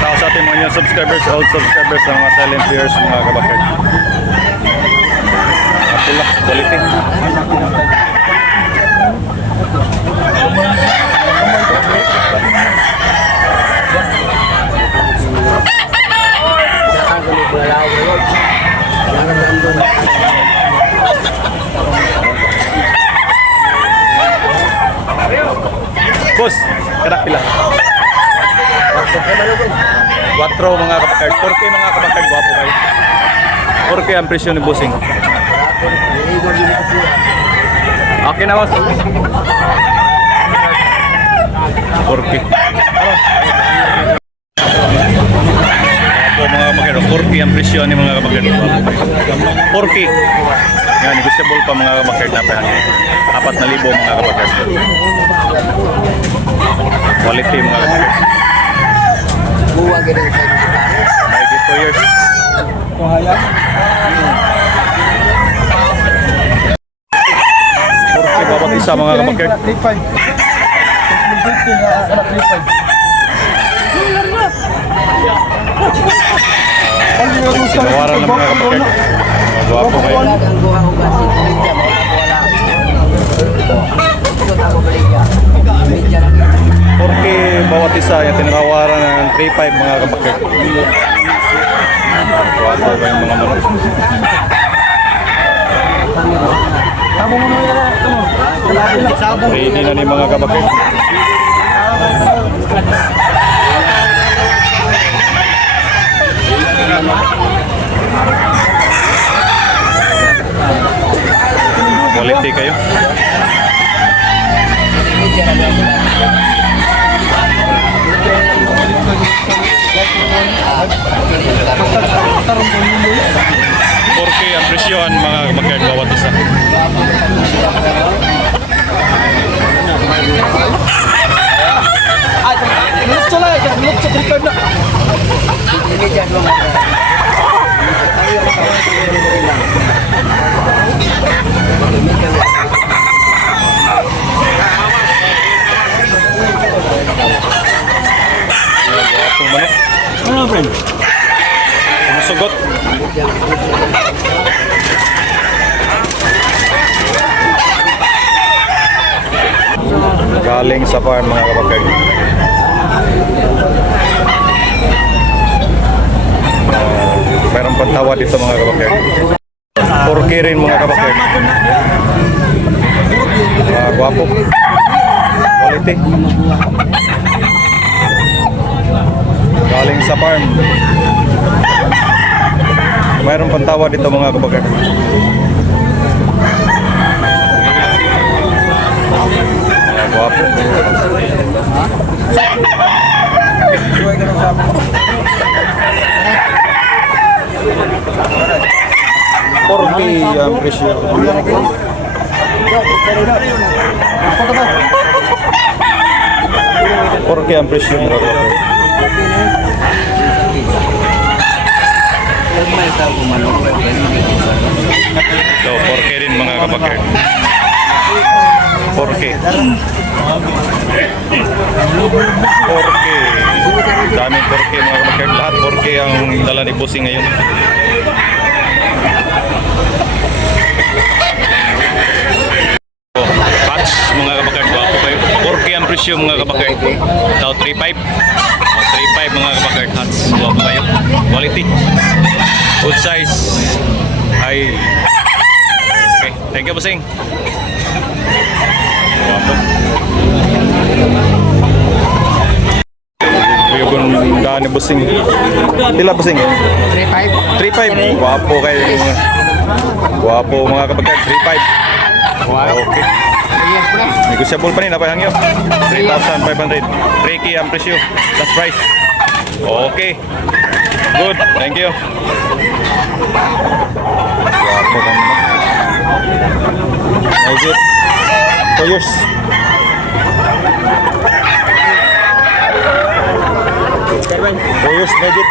Tao sa ating mga new subscribers, old subscribers, sa mga silent viewers, mga kabakard. Pula, quality. Boss, kanak pila? 4 mga kabakard. 4K mga kabakard, guwapo kayo. 4K ang presyo ni bossing. Okay na boss. 4K. Guwapo mga kabakard. 4K ang presyo ni mga kabakard. 4K. Yan, negotiable pa mga kabakard na pa. 4,000 mga kabakard. Quality mga kabakard. Buwag din sa May 2 years. kuhaya. 4K bawat isa mga kabakard. 3.5. 3.5 na anak 3.5. Tinawaran ng mga kabakard. Guwapo kayo. Ang buha ko kasi media mo wala. Ito ako baligya. Media lagi. 4K bawat isa yung tinawaran ng 3.5 mga kabakard. Guwapo kayong mga manok. Tamo mo na Ready na ni mga kabakard. Quality kayo. media lagi. 4K ang presyon mga kabakard bawat isa. Minutes lang, minutes sa 3.5 na. Media mo. Guwapong manok. Ano friend? Sumusugot. Galing sa farm mga kabakard. Mayroon pang tawa dito mga kabakard. 4K rin mga kabakard. Guwapo. Quality. Galing sa farm. Mayroon pang tawa dito mga kabakard. Guwapo. 4K ang presyo. 4K ang presyo mga kabakard. So 4K rin mga kabakard. 4K. 4K. Daming 4K mga kabakard. Lahat 4K ang dala ni Bossing ngayon. Patch mga kabakard. Wapo kayo. 4K ang presyo mga kabakard. Daw 3.5. 3.5 mga kabakard. Hats. Wapo kayo. Quality. Good size. Ay. Okay. Thank you Bossing. Wapo. Yung daan ni Bossing. Pila Bossing? 3.5. 3.5. Wapo kayo. Wapo mga kabagad. 3.5. Okay. Negotiable pa rin. Napahangyo. 3,500. 3K ang presyo. Last price. Okay. Good. Thank you. Wapo ka naman. Legit. 2 years. Boyos legit.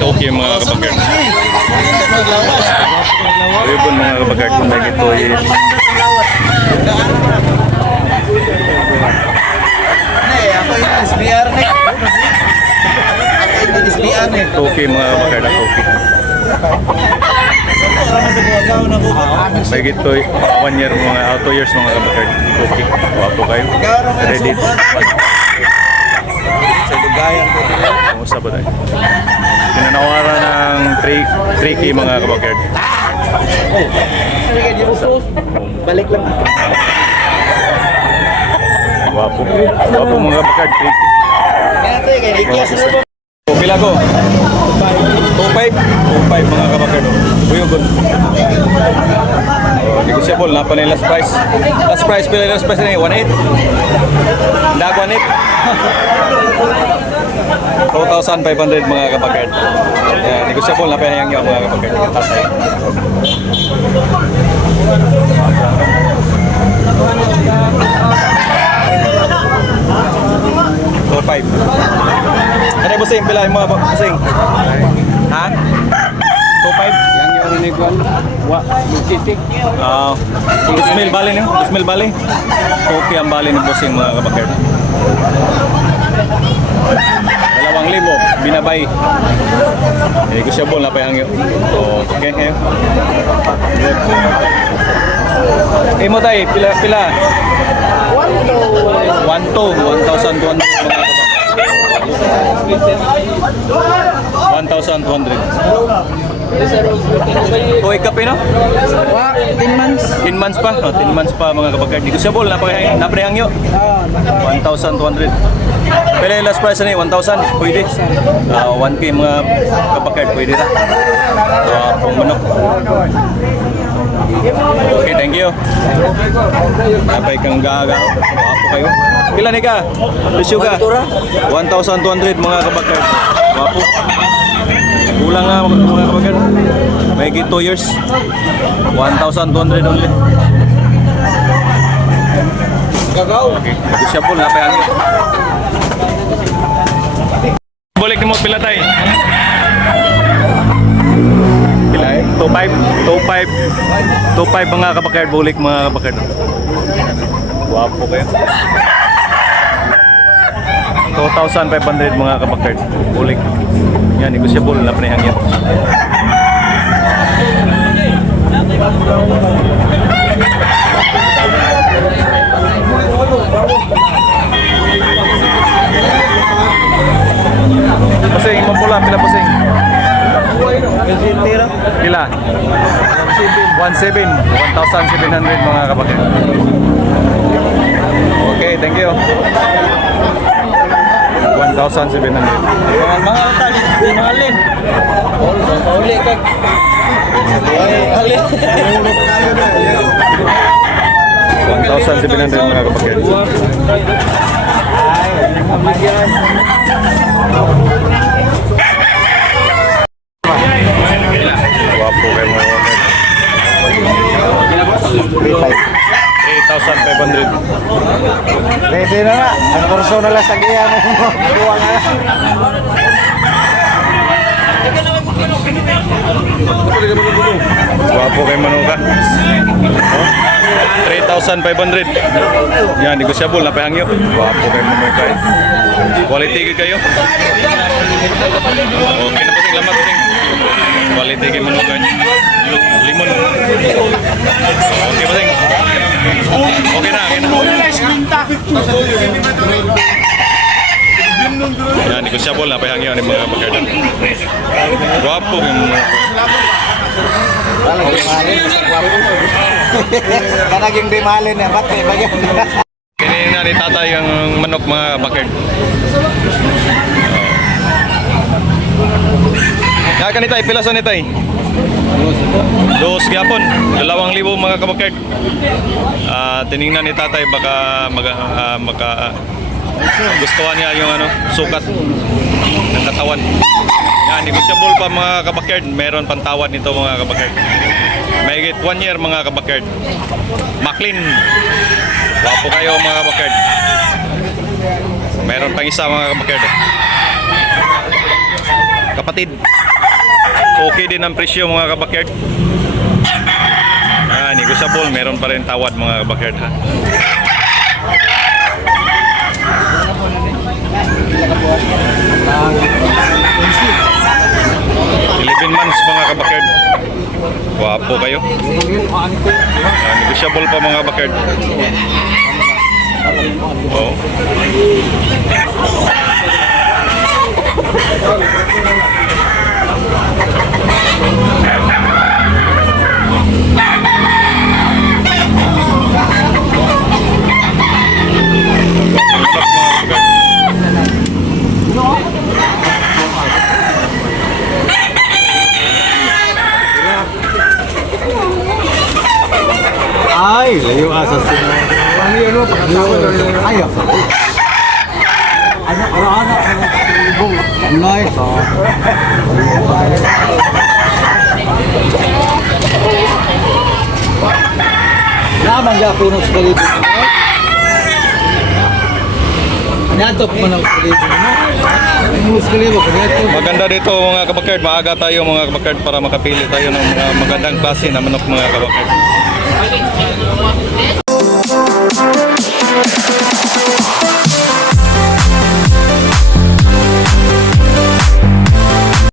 Toki mga kabagard. Ayun mga kabagard kung may ito is 2K mga kabakard ang 2K. May gito 1 year mga 2 years mga kabakard. 2K. Wapo kayo. Ready. Sa dugayan ko. Kumusta ba tayo? Pinanawaran ng 3K mga kabakard. Balik lang. Wapo. Wapo mga kabakard 3K. Pila ko? 2.5 mga kabakard. Buyugon. Negotiable na pa na yung last price. Last price pila yung last price na 1.8. Nag 1.8. 2,500 mga kabakard. Yeah, negotiable na pa yung mga kabakard. Tatay. 2.5. Ano yung busing? Pila yung mga busing? Ha? 2.5? Yang yung niguan. Wa, lucitik. Ismail Bali niyo? Ismail Bali? Okay ang Bali ng busing mga kabakard. 2,000 binabay. Negotiable na pa yung hangyo. Okay, okay. Mo tayo, pila? 1,200 mga kabakard. 1,200. Tuig kape no? 10 months. 10 months pa. 10 months pa mga kabakard. Negotiable, naprehangyo. 1,200. Pero yung last price na 1,000. Pwede. 1K mga kabakard. Pwede na. Pong manok. Okay, thank you. Napay kang gaga. Wapo kayo. Pila ni ka? Presyo ka? 1,200 mga kabakard. Wapo. Kulang nga mga kabakard. May 2 years. 1,200 only. Okay. Negotiable na pa yan. Balik mo pila tayo. Pila eh? 2.5 mga kabakard. Bulik mga kabakard. Wapo kayo. 2,500 mga kabakard. Bulik. Yan, negotiable na panihang yan. Pasing, mapula, pila pasing? Pila? 1,700 mga kabakard. Okay, thank you. 1,700. Mga tali, di mahalin. Uli ka. Halin. 1,700 mga kabakard. Ay, mabigyan. Wapo kayo mga kabakard. 3,500. Pwede na nga. Ang kurso na lang sa giya mo. Buwa nga na. Wapo kayo manuka. 3,500. Yan, negosyable na pahangyo. Wapo kayo manuka. Quality kayo. Okay na pasing, lamat pasing. Quality kayo manuka. Limon. Okay pasing. Okay na, okay na. Yan, negosyable na pahangyo ni mga pagkardan. Wapo kayo manuka. Kanaging di mahalin ya. Ba't may bagyan? Kini na ni tatay ang manok mga bakard. Ya kanitay pila sa nitay? Dos gyapon, 2,000 mga kabakard. Tiningnan ni tatay baka gustuhan niya yung sukat ng katawan. Yan, negosyable pa mga kabakard. Meron pang tawad nito mga kabakard. May 1 year mga kabakard. Maclean. Wapo kayo mga kabakard. Meron pang isa mga kabakard. Kapatid. Okay din ang presyo mga kabakard. Negosyable. Meron pa rin tawad mga kabakard ha. Negotiable pa mga bakard. Oh. Ay, layo asas ko. Ano yun, no? Ayo. Ano? Nice, oh. Naman ya puno sa kalibot. Natok mo ng kalibot mo. Puno sa kalibot. Maganda dito mga kabakard. Maaga tayo mga kabakard para makapili tayo ng mga magandang klase na manok mga kabakard.